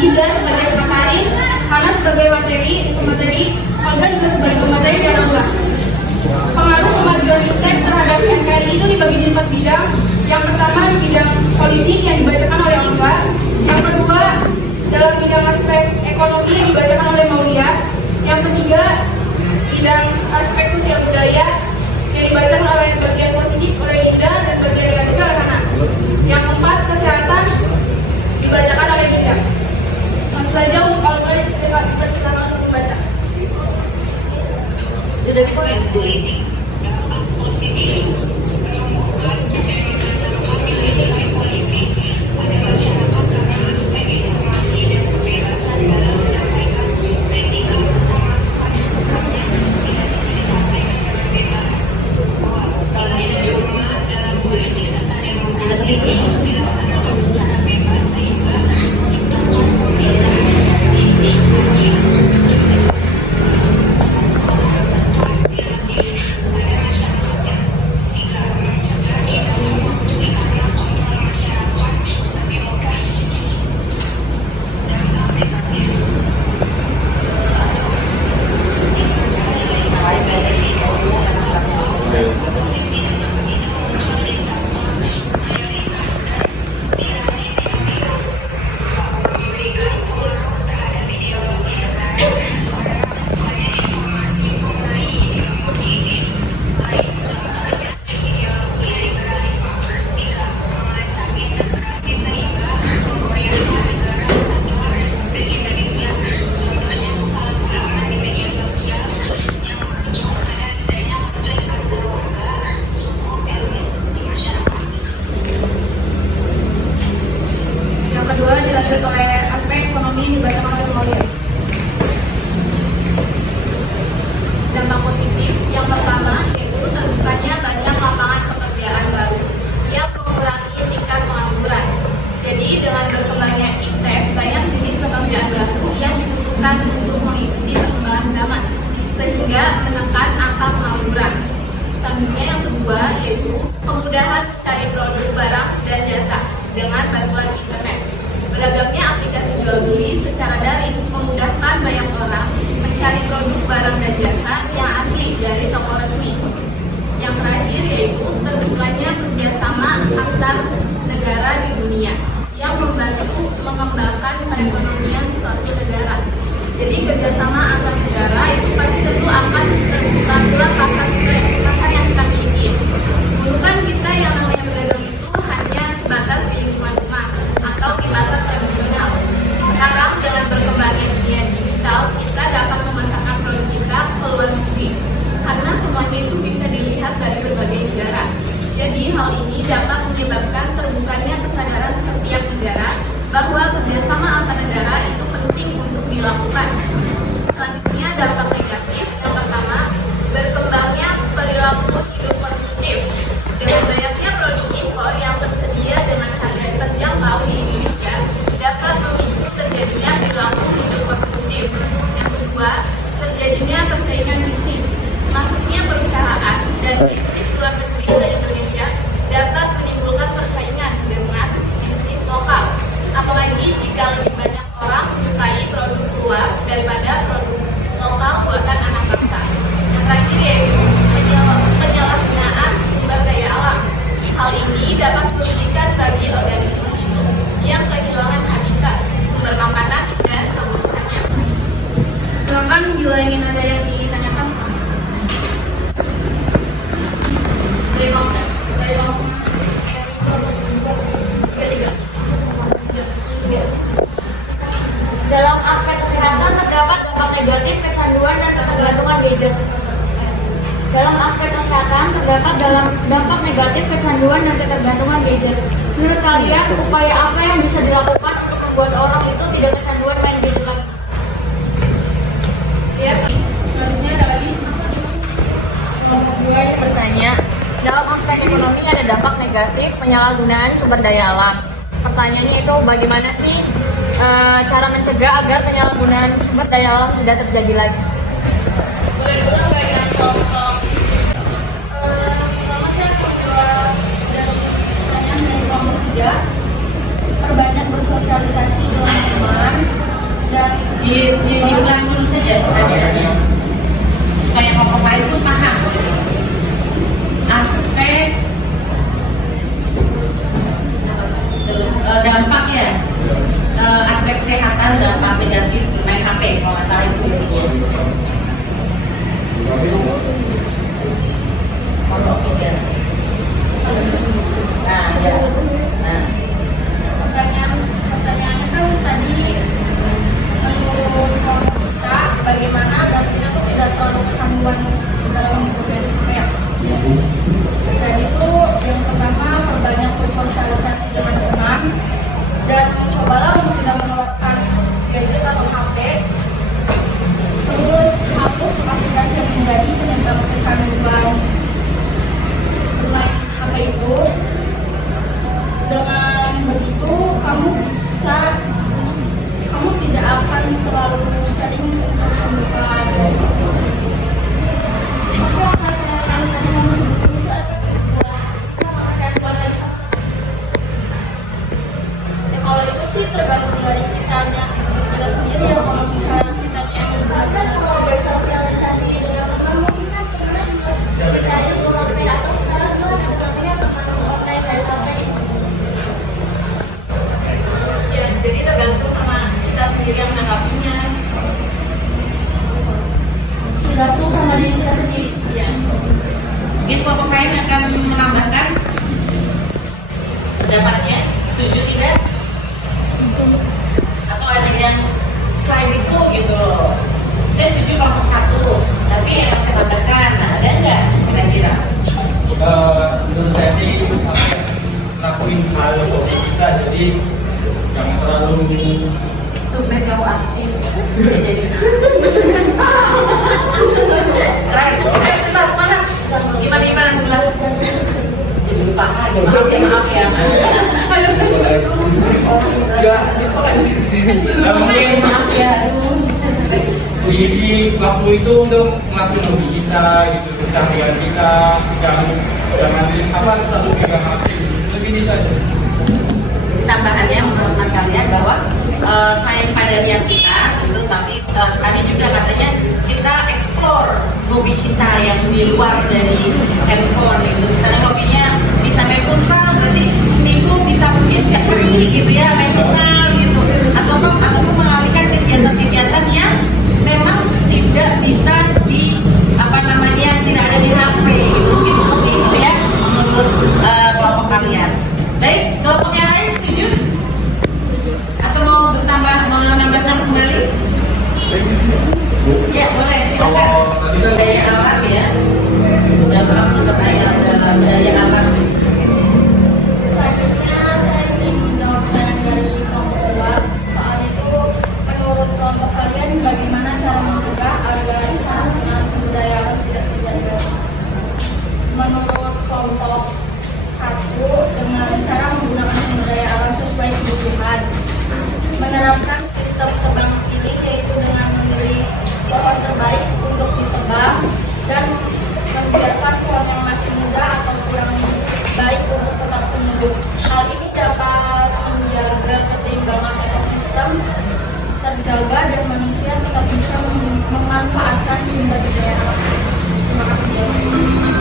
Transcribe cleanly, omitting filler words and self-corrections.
Ida sebagai sekretaris, Hana sebagai pemateri, Olga juga sebagai pemateri dan Olga. Pengaruh kemajuan iptek terhadap NKRI itu dibagi di 4 bidang. Yang pertama, bidang politik yang dibacakan oleh Olga. Yang kedua, dalam bidang aspek ekonomi yang dibacakan oleh Maulia. Yang ketiga, bidang aspek sosial budaya yang dibacakan oleh bagian positif oleh Dinda dan bagian negatif oleh Hana. Yang keempat, kesehatan dibacakan oleh Dinda. Langsung saja Olga silakan untuk membaca. Sudah politik dampak positif menumbuhkan nilai-nilai politik pada masyarakat karena aspek informasi dan kebebasan dalam menyampaikan etika serta masukan yang sifatnya tidak bisa disampaikan dengan bebas. Nilai norma dalam politik serta demokrasi harus dilaksanakan secara bebas sehingga menciptakan polarisasi yang oleh aspek ekonomi yang dibacakan oleh Maulia. Dampak positif yang pertama yaitu terbukanya banyak lapangan pekerjaan baru yang mengurangi tingkat pengangguran. Jadi dengan berkembangnya iptek, banyak jenis pekerjaan baru yang dibutuhkan untuk mengikuti perkembangan zaman sehingga menekan angka pengangguran. Selanjutnya yang kedua yaitu kemudahan mencari produk barang dan jasa dengan bantuan internet. Beragamnya aplikasi jual beli secara daring memudahkan banyak orang mencari produk barang dan jasa yang asli dari toko resmi. Yang terakhir yaitu terbukanya kerjasama antar negara di dunia yang membantu mengembangkan perekonomian suatu negara. Jadi kerjasama antar negara itu pasti tentu akan terbuka pula pasar yang kita miliki. Dulu kan kita yang namanya berdagang itu hanya sebatas di lingkungan rumah atau di pasar tradisional. Sekarang dengan berkembangnya dunia digital, kita dapat memasarkan produk kita ke luar negeri karena semuanya itu bisa dilihat dari berbagai negara. Jadi hal ini dapat menyebabkan terbukanya kesadaran setiap negara bahwa kerjasama antar negara itu penting untuk dilakukan. Selanjutnya dampak negatif yang pertama, berkembangnya perilaku hidup konsumtif. Dengan banyaknya produk impor yang tersedia dengan harga terjangkau di Indonesia dapat memicu terjadinya perilaku hidup konsumtif. Yang kedua, terjadinya persaingan bisnis. Masuknya perusahaan dan bisnis luar negeri ke Indonesia dapat menimbulkan persaingan dengan bisnis lokal. Apalagi jika lebih banyak orang menyukai produk luar daripada produk lokal buatan anak bangsa. Yang terakhir yaitu penyalahgunaan sumber daya alam. Hal ini dapat merugikan bagi organisme hidup yang kehilangan habitat, sumber makanan, dan kebutuhannya. Silakan bila ingin ada yang ditanyakan. Dalam aspek kesehatan terdapat dampak negatif kecanduan dan ketergantungan gadget. Dalam aspek kesehatan terdapat dampak negatif kecanduan dan ketergantungan gadget. Menurut kalian, upaya apa yang bisa dilakukan untuk membuat orang itu tidak kecanduan main gadget lagi? Ya, selanjutnya ada lagi. Kelompok 2 yang bertanya, dalam aspek ekonomi ada dampak negatif penyalahgunaan sumber daya alam. Pertanyaannya itu bagaimana sih cara mencegah agar penyalahgunaan sumber daya alam tidak terjadi lagi? Boleh ulang nggak ya kelompok? Pertama saya mau jawab dari pertanyaan dari kelompok 3. Perbanyak bersosialisasi dengan teman. diulang dulu saja pertanyaannya supaya kelompok lain pun paham aspek dampak ya, aspek kesehatan dampak negatif bermain HP kalau nggak salah itu intinya. Nah, ya. Nah. Pertanyaannya kan tadi menurut kelompok kita bagaimana dan kita tuh tidak terlalu kecanduan dalam beberapa ya. Jadi itu yang pertama perbanyak bersosialisasi dengan teman dan cobalah untuk tidak mengeluarkan gadget atau HP. Terus hapus aplikasi yang menjadi penyebab kecanduan bermain HP itu. Dengan begitu kamu tidak akan terlalu sering untuk membuka. Ya kalau itu sih tergantung dari kisahnya kita sendiri ya. Kalau misalnya kita yang Bahkan kalau bersosialisasi dengan teman mungkin kan misalnya kalau atau sekarang namanya teman online dari HP. ya jadi tergantung sama kita sendiri yang menanggapinya. Tergantung sama diri kita sendiri. Ya. Mungkin kelompok lain akan menambahkan pendapatnya, setuju tidak? Atau ada yang selain itu gitu loh. Saya setuju kelompok satu, tapi yang saya tambahkan, nah ada nggak kira-kira? Menurut saya sih ngelakuin hal kita, jadi jangan terlalu Tuh kamu aktif. Jadi, right, kita semangat. Gimana bulan? Jadi lupa aja, maaf ya. mungkin Maaf ya, aduh. diisi waktu itu untuk ngelakuin hobi kita gitu, keseharian kita, jangan selalu pegang HP, lebih bisa aja. Tambahannya menurut kalian bahwa selain pada niat kita gitu, tapi tadi juga katanya kita explore hobi kita yang di luar dari handphone gitu. Misalnya hobinya bisa main futsal, berarti seminggu bisa mungkin setiap hari gitu ya main futsal gitu. Ataupun mengalihkan kegiatan-kegiatan yang memang tidak bisa tidak ada di HP gitu. Mungkin seperti itu ya menurut kelompok kalian. Baik, kelompok yang lain setuju? Atau mau menambahkan kembali? Ya boleh, silakan. Daya alam ya. Udah langsung ke daya alam. Selanjutnya saya ingin menjawab pertanyaan dari kelompok kedua. Soal itu menurut kelompok kalian bagaimana cara mencegah agar sumber daya alam tidak terjaga? Menurut kelompok satu, dengan cara menggunakan sumber daya alam sesuai kebutuhan, menerapkan sistem tebang pilih yaitu dengan memilih pohon terbaik untuk ditebang dan membiarkan pohon yang masih muda atau kurang baik untuk tetap tumbuh. Hal ini dapat menjaga keseimbangan ekosistem terjaga dan manusia tetap bisa memanfaatkan sumber daya alam. Terima kasih.